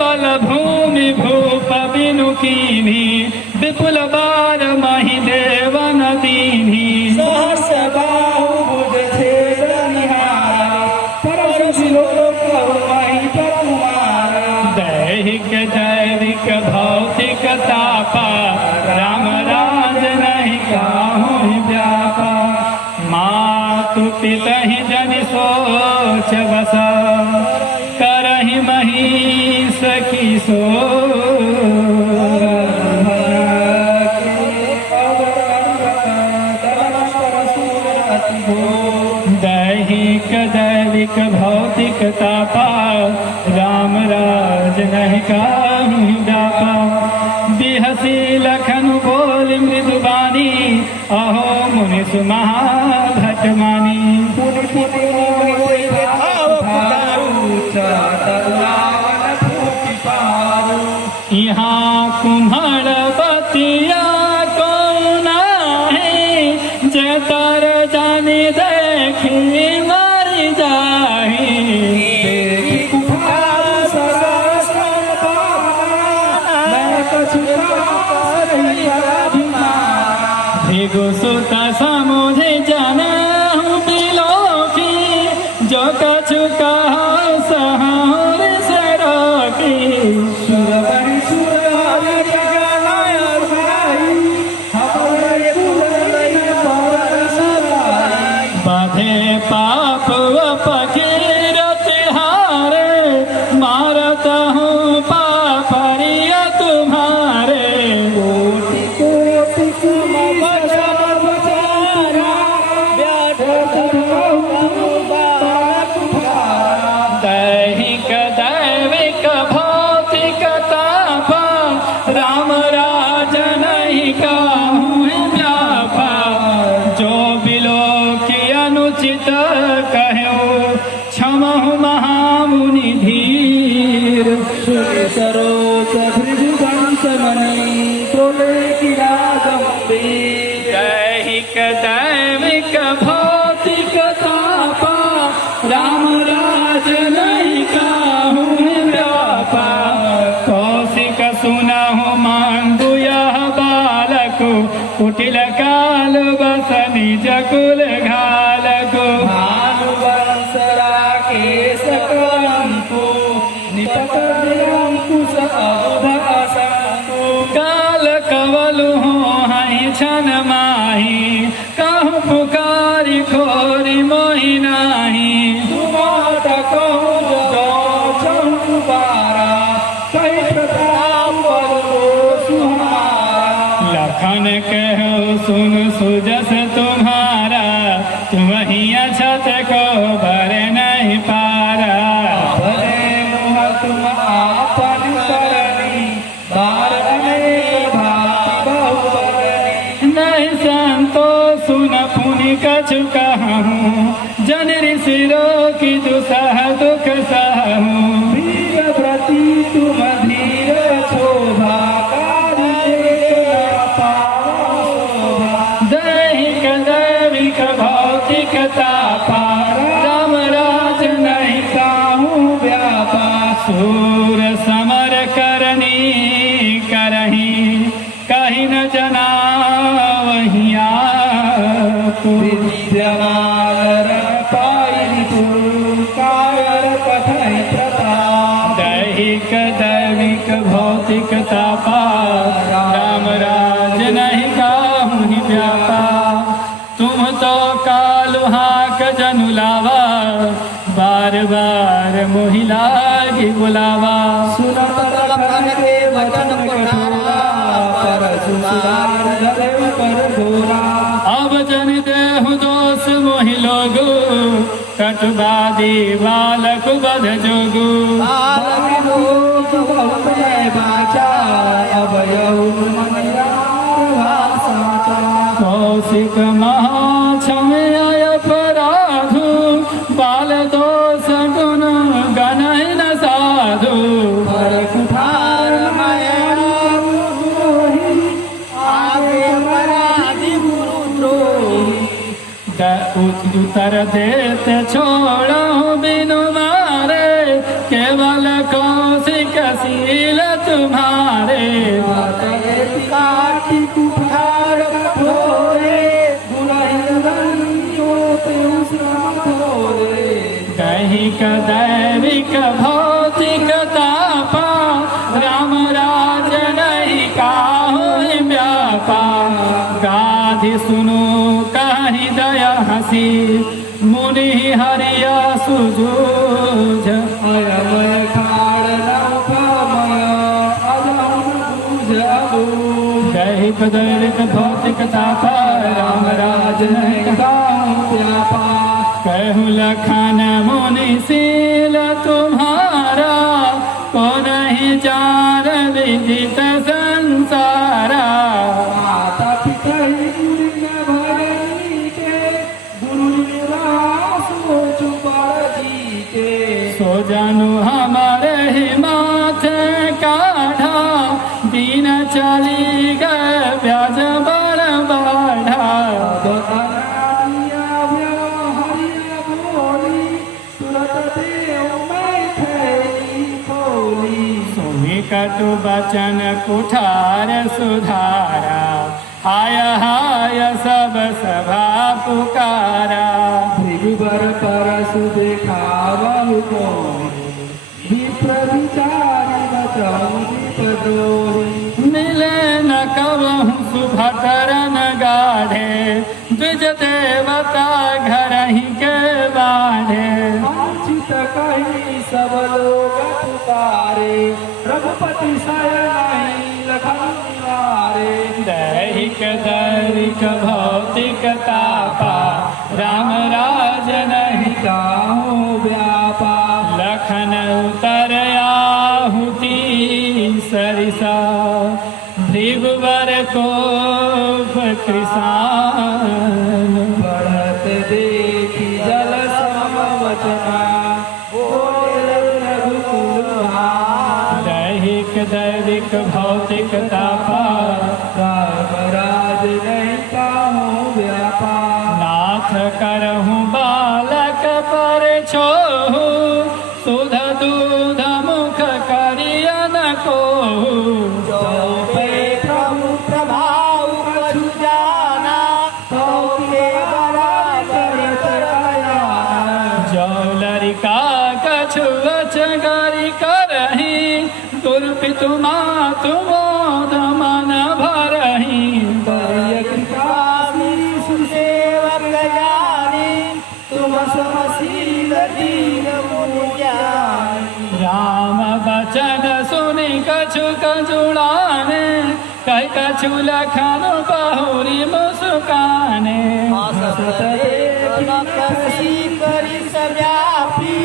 बल भूमि भूप बिनु कीन्ही विपुल बार मही देवन दीन्ही सहर्ष बाहु बुध छेद निहारा परम श्लोक मही परमारा दैहिक जैविक भौतिक तापा राम राज नहीं काहू व्यापा मातु पितहि जन सोच बस करहि महिष की सो दैहिक दैविक भौतिक तापा राम राज नहीं काहू व्यापा बिहसी लखन बोल मृदुबानी अहो मुनिष महाभटमानी यहाँ कुम्हड़ बतिया कौन है जतर जाने देखी मर जाए सुत समुझे जना बिलो की जो कछु कहा सहर सरो की बधे पाप फकीर तिहारे मारता हूँ पापरिया तुम्हारे दैहिक दैविक भौतिक ताप राम राज नहीं काहू व्यापा जो बिलो की अनुचित कहो क्षमहु महामुनि धीर सरोज भृगुवंश मणि प्रोले की राजम्बीर दैहिक दैविक भौतिक तापा राम राज नहीं काहू व्यापा कौशिक सुनहु मांगु यह बालक कुटिल काल बस निज कुल घालको भानुवंश राकेश कलंकु निपट अंकुश अवध असंकु काल कवलु हो हई छन माही कहु पुकारी खोरी मोहि नाही तुमाट कहु जो चंकुबारा कई प्रताप बलो सुहारा लखन कहो सुन सुजस तुम्हारा तुम ही अछत को भर नहीं पारा भले मोह तुम आपन करनी बार अनेक भांति बहुबरनी नहीं संतोष सुन पुनि कछु कहूँ जन ऋषि की दुसह दुख सहूँ वीर व्रती तुम धीर शोभा दैहिक दैविक भौतिक तापा राम राज नहीं काहू व्यापा सूर समर करनी करही कहीं न जना वहिया विद्यमागर पाई तू कायर कथय प्रताप दैहिक दैविक भौतिक तापा राम राज नहीं काहू व्यापा तुम तो कालु हाक जनु लावा बार बार मोहिला की बुलावा सुनत लखन के वचन कठोरा पर सुसार जदेव कर घोरा अब जन देहु दोष मोहि लोगु कटुबादी बालक बध जोगु लोक बहुत बाचा अब यौन मन भाषा कौशिक महाक्षमय अपराधु बाल दोष गुण गण न साधु पर कुठार आगे अपराधी गुरु द्रोही उत्तर देते छोड़ो बिनु मारे केवल कौशिक सी तुम्हारे काटी कुठार कठोरे गुणहिंदो थोरे कहीं का दैविक भौतिक तापा राम राज नहीं काहू व्यापा गाधि सुनो कहीं दया हसी मुनि हरिया सुजूझ अयमय खाड़ नौकामय अजौन बूझ दैहिक दैविक भौतिक तापा राम राज नहीं काहू व्यापा कहु लखन मुनि शील तुम्हारा को नहीं जान विदित संसारा माता पिता गुरु न भरनी के गुरु निवास चुपड़ जी के सो जानू हमारे ही माथे काढ़ा दीन चली गए ब्याज बड़ बाढ़ा कटु बचन कुठार सुधारा हाय हाय सब सभा पुकारा भृगुबर परसु देखावहु को विप्र विचारि बचहु विपदोहि मिले न कबहु सुभटरन गाढ़े द्विज देवता घर ही के बाढ़े वांछित कही सब लोग पुकारे रघुपति शयन लखन निवारे दैहिक दैविक भौतिक तापा राम राज नहीं काहू व्यापा लखन उतर आहुति सरिसा भृगुवर को कृषान बढ़त देखी जल समवचना बोले रघुकुल दैहिक दैविक भौतिक तापा राम राज नहीं काहू व्यापा नाथ करहूँ बालक पर छोहू सुध दूध मुख करियन को जो पे प्रभु प्रभाव कछु जाना तो के बराबर कराया जो लरिका कछु गरी करही दुर्पितु मातु मोद मन भरही सुसेवक जानी तुम समशील दीन मुनियानी राम बचन सुनि कछु कजुड़ाने कह कछु लखन बहुरी मुस्काने हसत देखी करी सव्यापी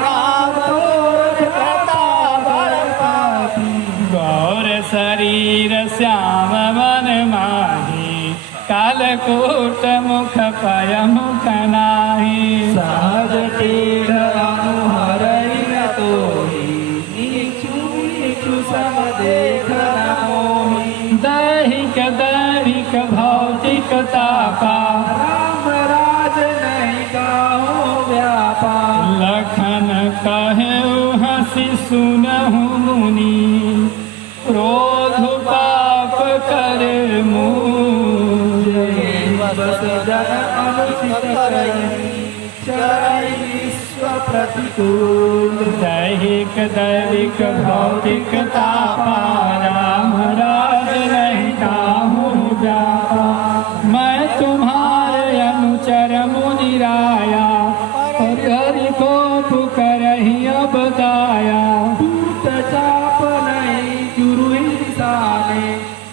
राम तोर कथा बड़ पापी गौर शरीर श्याम मन माही कालकूट मुख पय मुख नाही सहज टेढ़ अनुहरई न तोहि नीचु नीचु सम देख न मोहि दैहिक दैविक भौतिक तापा राम राज नहीं काहू व्यापा लखन कहे हंसी सुनहु मुनि क्रोध पाप करे मुझ बस जन अनुचित करई चरई विश्व प्रतिकूल दैहिक दैविक भौतिक तापा राम राज नहीं काहू व्यापा मैं तुम्हारे अनुचर मुनि राया और हरि को पुकारहि अब दाया टूट चाप नहीं गुरु इंसाने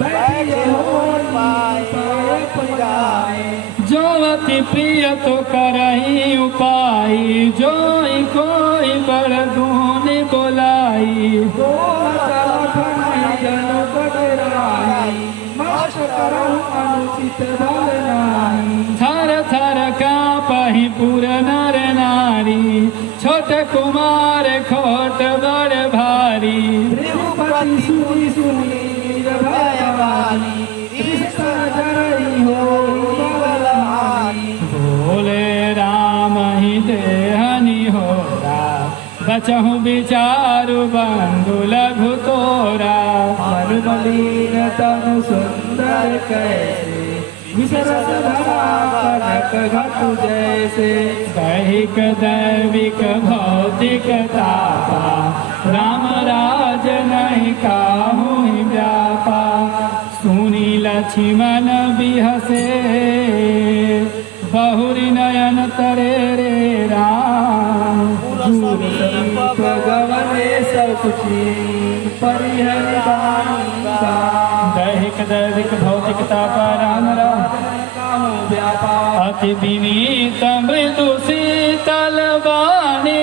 बैठे हो पाए पजाए जो अति प्रिय तो करही उपाय जो कोई बड़ गुण बोलाई थर थर कापहि पुर नर नारी छोट कुमार खोट बड़ भारी बोले राम ही देहनि होरा बचहु विचारु बंधु लघु तोरा मन मलिन तनु सुंदर कैसे विसरत धरा कनक घटु जैसे दैहिक दैविक भौतिक तापा राम राज नहीं काहू व्यापा सुनी लक्ष्मण बिहसे बहुरी नयन तरे रे राम गवने सकुची परिहर दैहिक दैविक भौतिक तापा राम राज व्यापार अति विनीत मृदु शीतल वाणी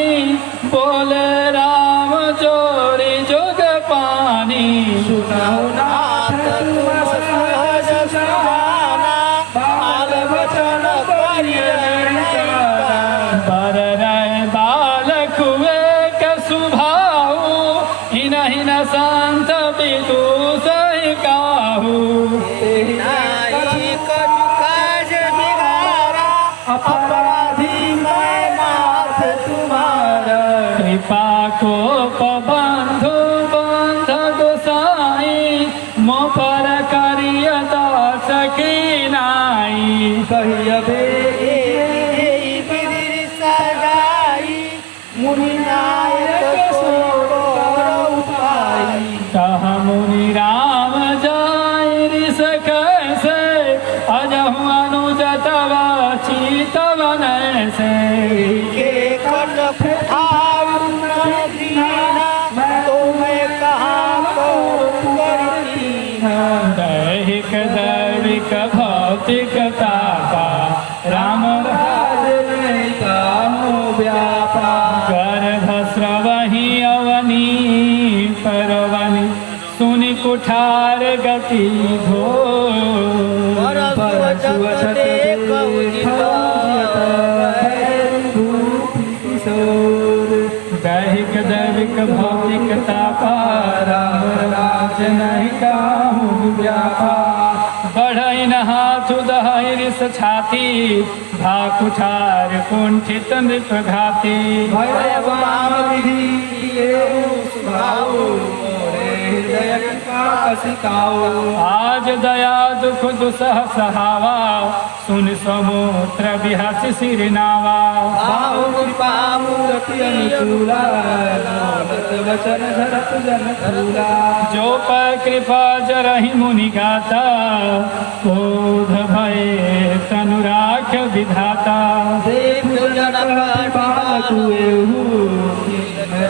बोले राम जोरी जोग पानी सुनाओ नाथ तुम सहज सहाना बाल वचन बर राय बालक हुए के सुभाऊ हिन हिन शांत विदु सही काहू अपराधी मैं नाथ तुम्हारा कृपा को बंधु बंध गोसाई मो पर करिय दास की नाई कहिय मुनि नायक उपाई कह मुनि राम जाय ऋष कैसे अजहु अनुज तव चितवन से के कट दैहिक दैविक भौतिक तापा राम राज नहीं काहू व्यापा गर्भ स्रवहि अवनी परवनि सुनि कुठार गति धो दैहिक दैविक भौतिक तापा राम राज नहीं काहू व्यापा बढ़ई न हाथ दहई रिस छाती भा कुठार कुंठित नृप घाती भगवान विधि आज दया दुख दुसह सहावा सुन समुद्र बिहासी सिर नावा वचन धरत जन थूला जो पर कृपा जरहि मुनि गाता क्रोध भय तनुराख विधाता देव जनक बालक हुएहु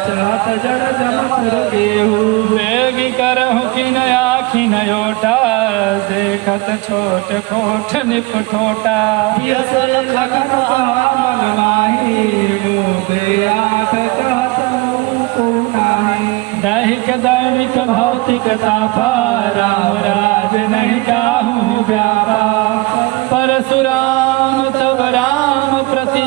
चाहत जन जमत गेहु वेगी करहु किन आखि नयोटा देखत छोट कोठ निप ठोटा असल खगन कहा मन माही मुदे आख कहत को नाही दैहिक दैविक भौतिक तापा राम राज नहीं काहू व्यापा परशुराम तब राम प्रति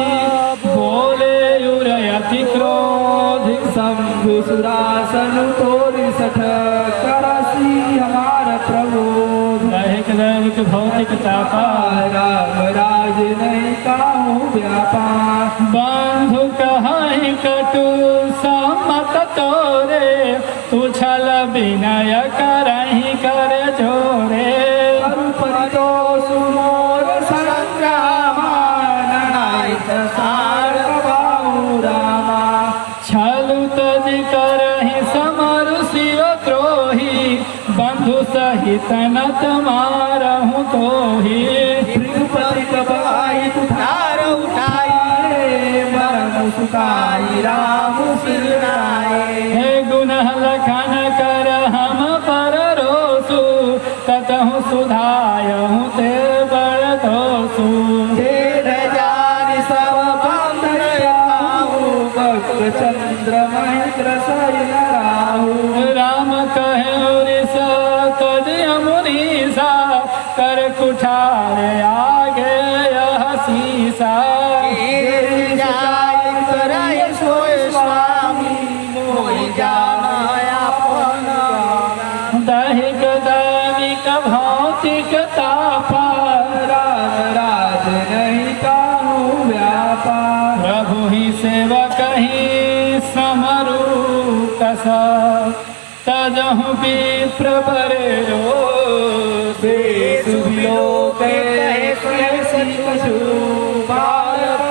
बोले उरयति क्रोध शंभु सुरासन तोरि सठ करसी हमार प्रभु दैहिक दैविक भौतिक तापा राम राज नहीं काहू व्यापा बंधु कहाई कटु सम्मत तोरे तू छल विनय करहि कर जोरे परितोष मोर संग्रामा नायक सार बाहु रामा छलु तज करहि समर शिव द्रोही बंधु सहित नत मारहु तोही भृगुपति कबाई तुठार उठाई मरम सुखाई राम सिरनाए हे गुण लखन कर हम पर रोसु ततहु सुधायहु ते बड़ दोसु सब बंधु भक्त चंद्र महेंद्र सैन राहु राम कहे उरिस तज मुनीसा कर कुठार आगे यह सीसा स्वामी सुनहु विप्र बरे रोष। सुविलोके कैसी कछु भारत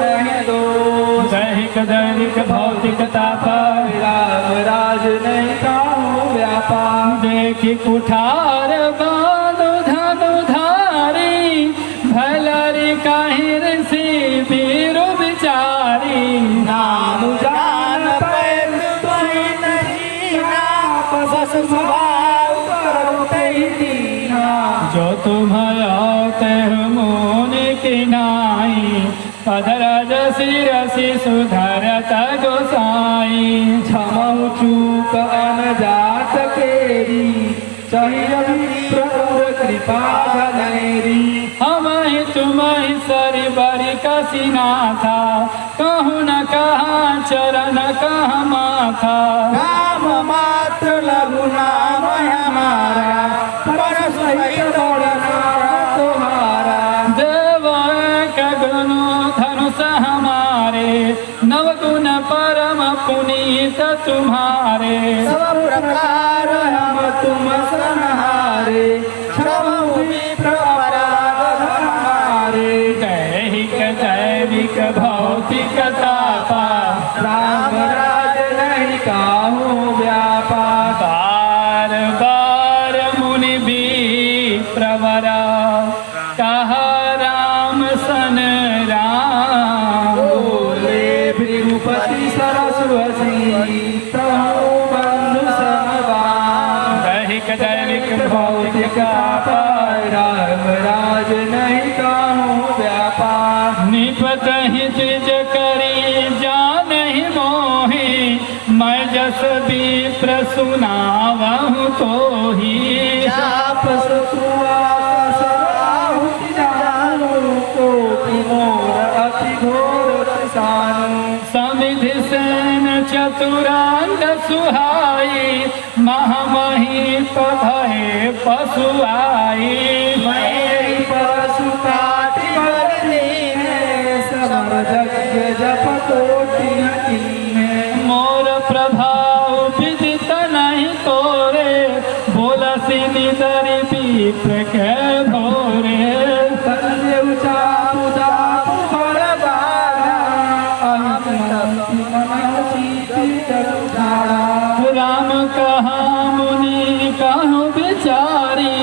नहीं दोष। दैहिक दैनिक भौतिक तापा राम राज नहीं काहू व्यापार। देखी कुठार बांधु धनु धारी भलरी काहि ऋषि वीरु विचारी। नाम जान पैद तुहि नहीं आप बस स्वभाव करते ही दीना। जो तुम ते मुनि की नाई पदरज शिरसि सुधरत गोसाई। क्षमहु चूक अनजात केरी चाहिए प्रभुर कृपा धनेरी। हमहि तुम्हि सरि बरि कसिना था कहूँ न कहा चरण कहाँ माथा। नाम मात्र लघु नाम हमारा पर सहित बड़ नाम तुम्हारा। देव का गुरु धनुष हमारे नवगुण परम पुनीत तुम्हारे। सब प्रकार हम तुम संहारे क्षमहु विप्र अपराध हमारे। दैहिक दैविक भौतिक तापा राम राज नहीं काहू व्यापार। बार बार मुनि भी प्रवरा कहा राम सन राम। बोले भृगुपति सरस्वती प्रभु बंधु समवान। दैहिक दैनिक भौतिक राम राज नहीं काहू व्यापार। निपत ही द्विज करी जान ही मोहि मैं जस विप्र सुनावहु तो ही। जाप सुखुआस आहुति जानु कोटि मोर अति घोर किसानु। समिधि सेन चतुरांग सुहाई महामहिप भय पशुआई। मैं परशु काटि बरनी है समर यज्ञ जप कोटि कीन्हे। मोर प्रभाव विदित नहीं तोरे बोलसी निदरि विप्र के भोरे। संदेव चापु दापु बड़बारा अहित मन चीति जगु झाड़ा। राम कहा मुनि कहूँ विचारी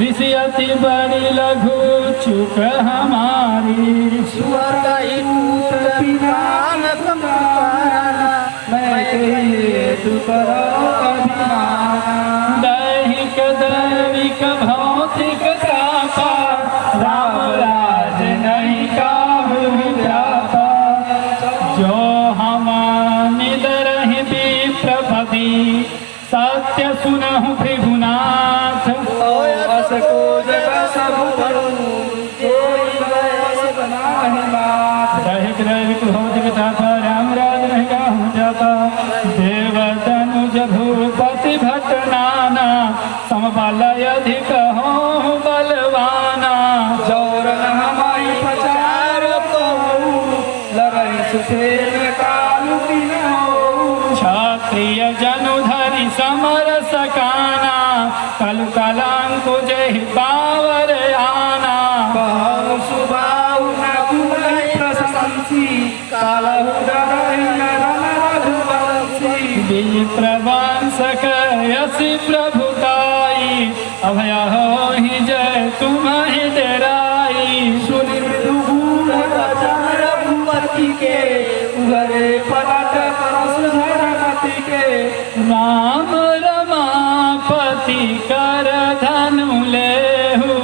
ऋषि अति बड़ी लघु चुक हमारी। सुअर यूत पिनान तुम्हारा मैं कहिए तु करो अभिमान। दैहिक दैविक भौतिक तापा राम राज नहीं काहू व्यापा। जो हम निदरहि विप्र पदी सत्य सुनहु भृगुनाथ। अस को जग सब बड़ू कोई बस बनाहि मात। दैहिक दैविक भौतिक तापा राम राज नहीं काहू व्यापा। देव तनुज भूपति भट नाना समबल अधिक हो बलवाना। जौरन हमारी पचार कहू लगई सुफेल कालू की न हो। क्षत्रिय जनु धरि समर सकाना कलु कलांकुज बावर आना। कहूँ सुबाहु न कुलई प्रशंसी कालहु डरहि न रघुवंशी। विप्रवंश यसी प्रभुताई अभय हो ही जय तुम्हि डेराई। सुनि मृदु गूढ़ वचन रघुपति के उगरे पलट परशुधर मति के। राम रमापति कर धनु लेहु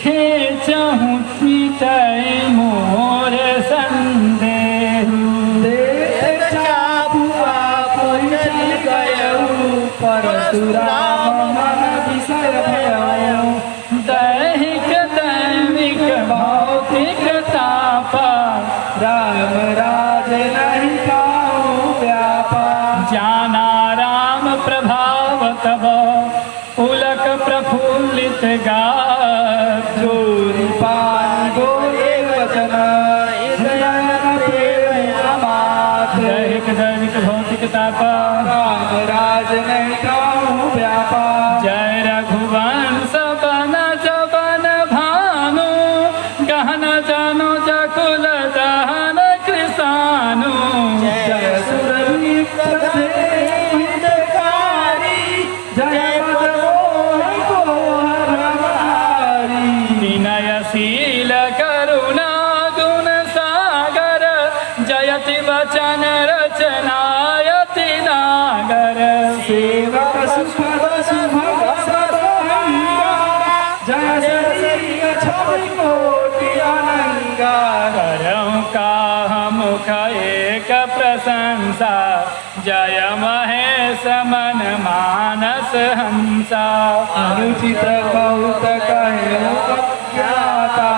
खेचहु मिटै मोर संदेहु। देख चापुआ कोई चल गयऊ परशुराम मन विषय भयऊ। दैहिक दैविक भौतिक तापा राम राज नहीं काहू व्यापा। जाना राम प्रभाव तब पुलक प्रफुल्लित गात। जोरी पानी गोरे वचन हृदय प्रेम मात। दैहिक दैविक भौतिक तापा राम राज नहीं काहू यति वचन रचनायति नागर सेवक सुखद सुभग सतहंगा जय श्री छवि कोटि अनंगा करऊं का मुख एक प्रशंसा जय महेश मन मानस हंसा अनुचित बहुत कहे ज्ञाता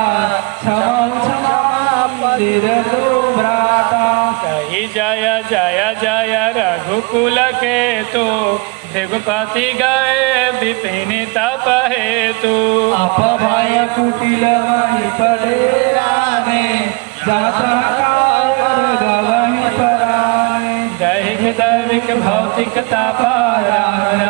क्षमा क्षमा मंदिर दो भ्राता कही जय जय जय रघुकुल के तू रघुपति गए विपिन तप हेतु अपभय कुटिल वही पडेरा में जाता काल गवहि पराने दैहिक दैविक भौतिकता राम